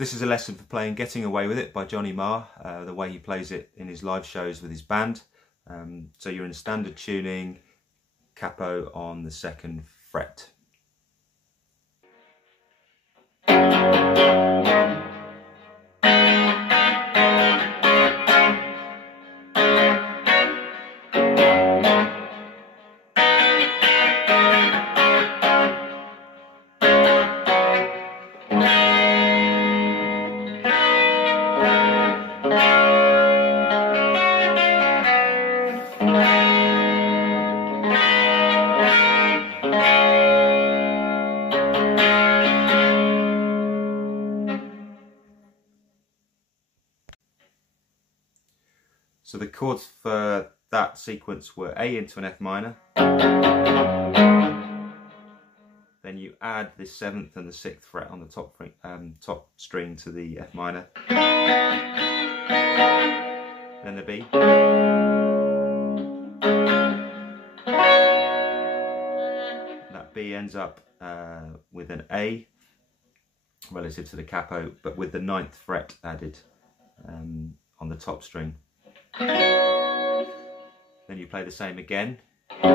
this is a lesson for playing Getting Away With It by Johnny Marr, the way he plays it in his live shows with his band. So you're in standard tuning, capo on the 2nd fret. So the chords for that sequence were A into an F minor, then you add the 7th and the 6th fret on the top string to the F minor, then the B, that B ends up with an A relative to the capo, but with the 9th fret added on the top string. Then you play the same again. But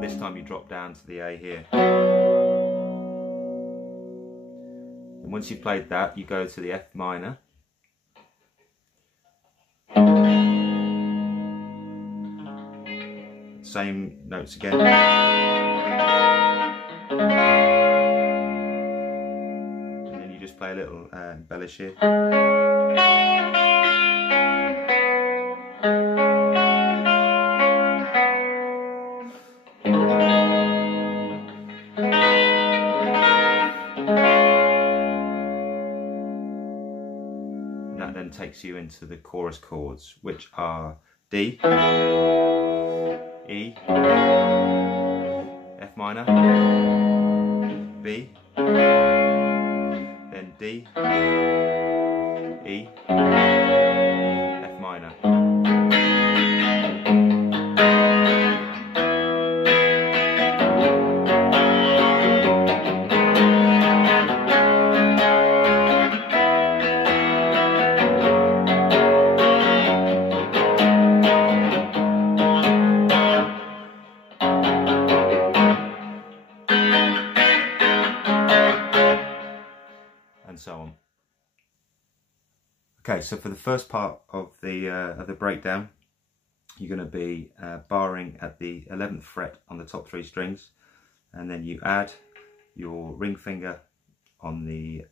this time you drop down to the A here. And once you've played that, you go to the F minor. Same notes again. Just play a little embellish here. And that then takes you into the chorus chords, which are D, E, F minor, B, then D, E, F minor. And so on. Okay, so for the first part of the breakdown, you're going to be barring at the 11th fret on the top 3 strings, and then you add your ring finger on the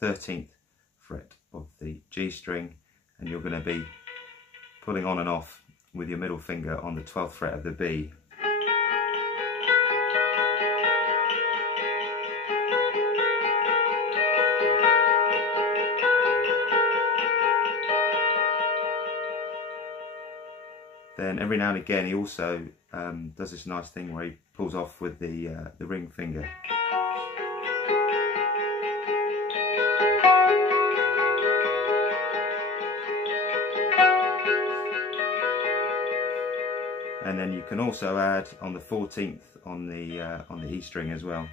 13th fret of the G string, and you're going to be pulling on and off with your middle finger on the 12th fret of the B. Then every now and again he also does this nice thing where he pulls off with the ring finger. And then you can also add on the 14th on the E string as well.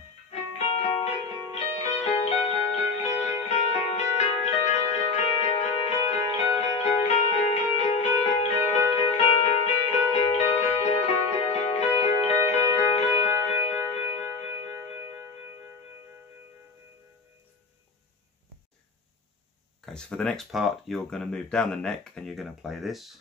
Okay, so for the next part, you're going to move down the neck and you're going to play this.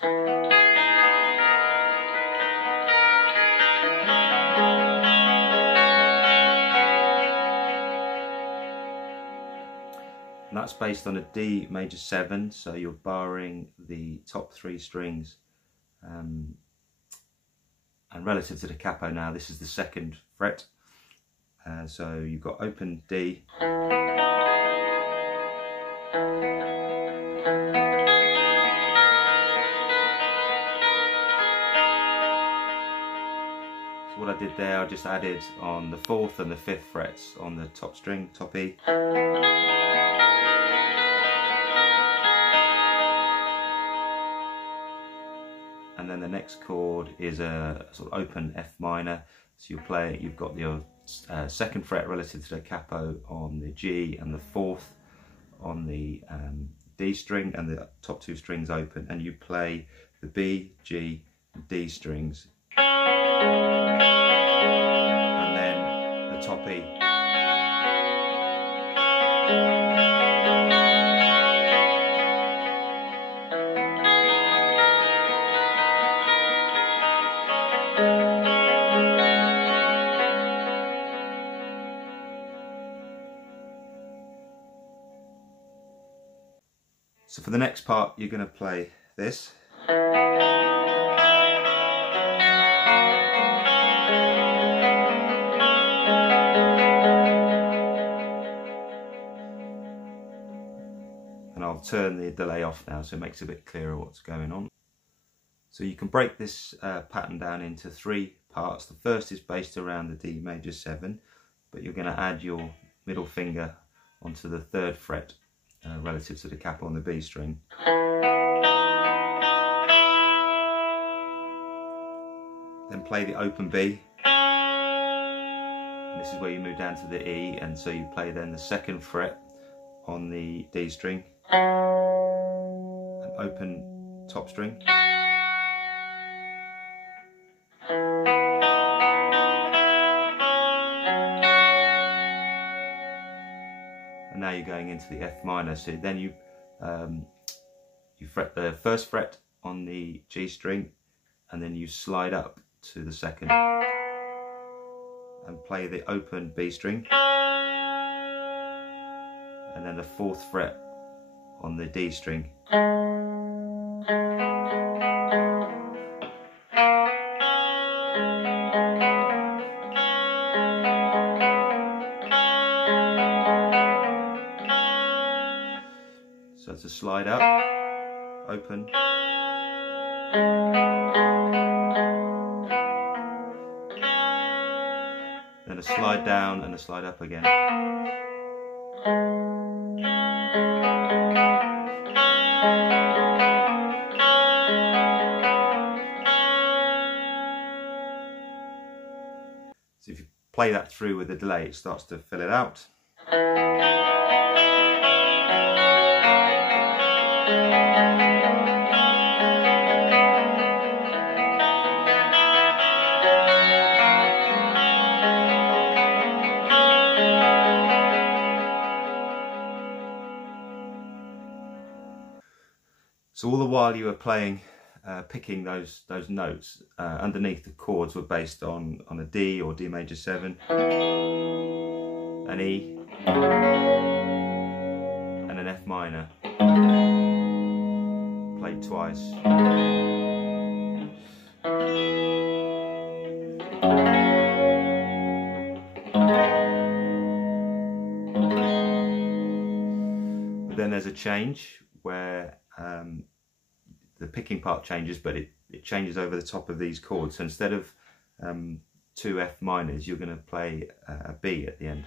And that's based on a D major 7, so you're barring the top 3 strings. And relative to the capo now, this is the 2nd fret. So you've got open D. So what I did there, I just added on the 4th and the 5th frets on the top string, top E. And then the next chord is a sort of open F minor. So you play, you've got your second fret relative to the capo on the G and the fourth on the D string, and the top two strings open, and you play the B, G, and D strings, and then the top E. So for the next part, you're going to play this. And I'll turn the delay off now so it makes it a bit clearer what's going on. So you can break this pattern down into three parts. The first is based around the D major 7, but you're going to add your middle finger onto the third fret relative to the capo on the B string. Then play the open B. And this is where you move down to the E, and so you play then the second fret on the D string, an open top string, and now you're going into the F minor. So then you fret the first fret on the G string, and then you slide up to the second and play the open B string, and then the fourth fret on the D string. So to slide up, open, then a slide down and a slide up again. So if you play that through with the delay, it starts to fill it out. So all the while you were playing, picking those notes, underneath the chords were based on a D or D major 7, an E, and an F minor, played twice. But then there's a change where the picking part changes, but it changes over the top of these chords. So instead of two F minors, you're going to play a B at the end.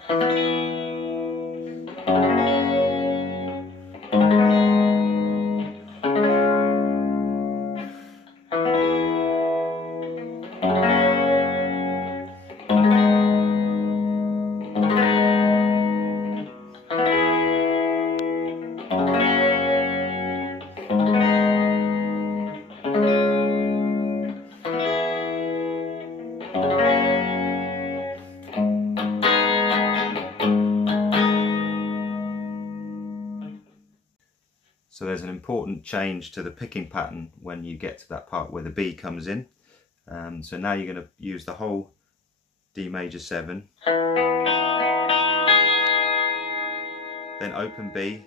So there's an important change to the picking pattern when you get to that part where the B comes in. So now you're going to use the whole D major 7, then open B,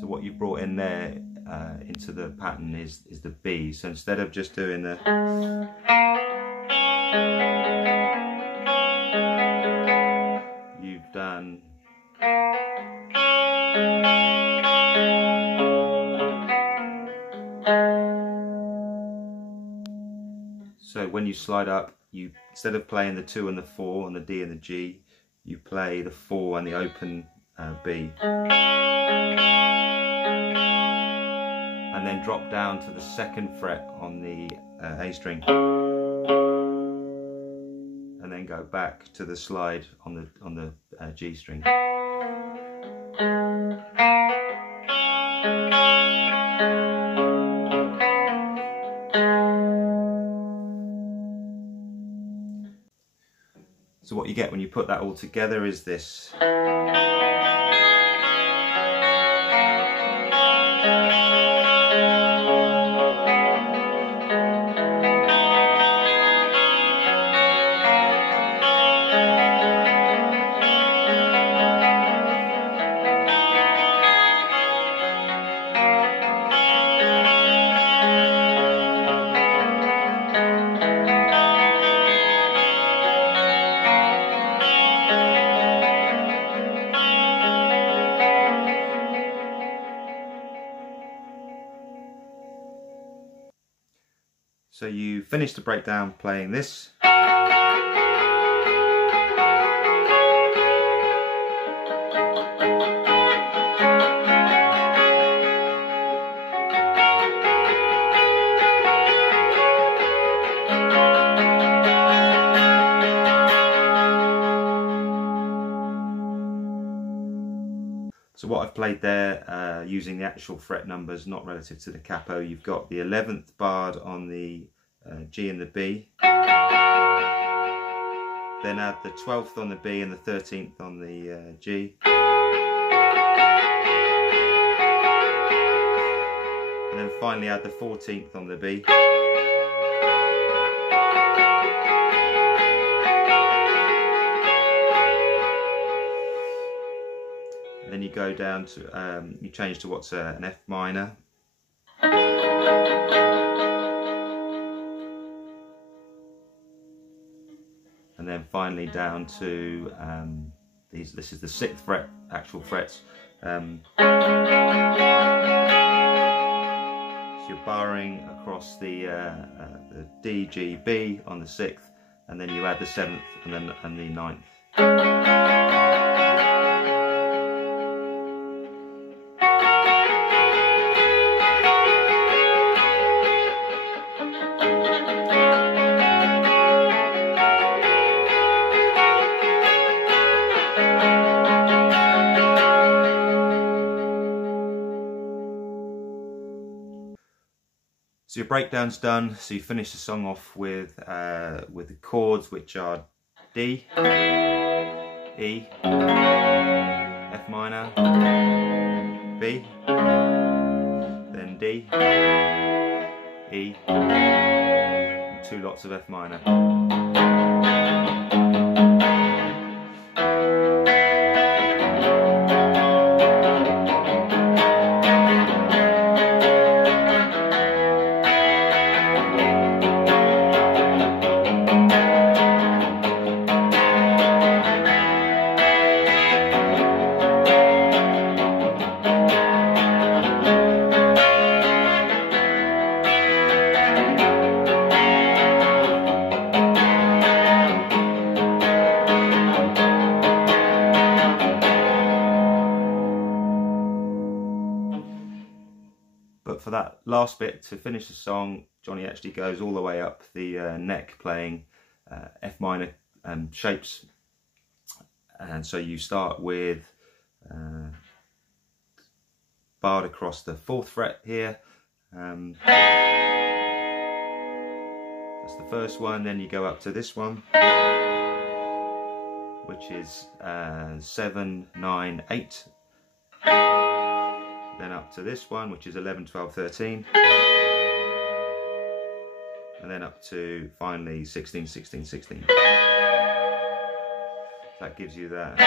so what you brought in there into the pattern is the B. So instead of just doing the you've done so when you slide up you instead of playing the 2 and the 4 and the D and the G, you play the 4 and the open B, and then drop down to the 2nd fret on the A string, and then go back to the slide on the G string. So what you get when you put that all together is this. So you finish the breakdown playing this. So what I've played there, using the actual fret numbers, not relative to the capo, you've got the 11th barred on the G and the B, then add the 12th on the B and the 13th on the G, and then finally add the 14th on the B. Then you go down to, you change to what's an F minor. And then finally down to, this is the 6th fret, actual frets. So you're barring across the D, G, B on the 6th, and then you add the 7th and the 9th. So your breakdown's done. So you finish the song off with the chords, which are D, E, F minor, B, then D, E, and 2 lots of F minor. But for that last bit, to finish the song, Johnny actually goes all the way up the neck, playing F minor shapes. And so you start with barred across the 4th fret here. That's the first one. Then you go up to this one, which is 7, 9, 8. Then up to this one, which is 11, 12, 13. And then up to finally 16, 16, 16. That gives you that.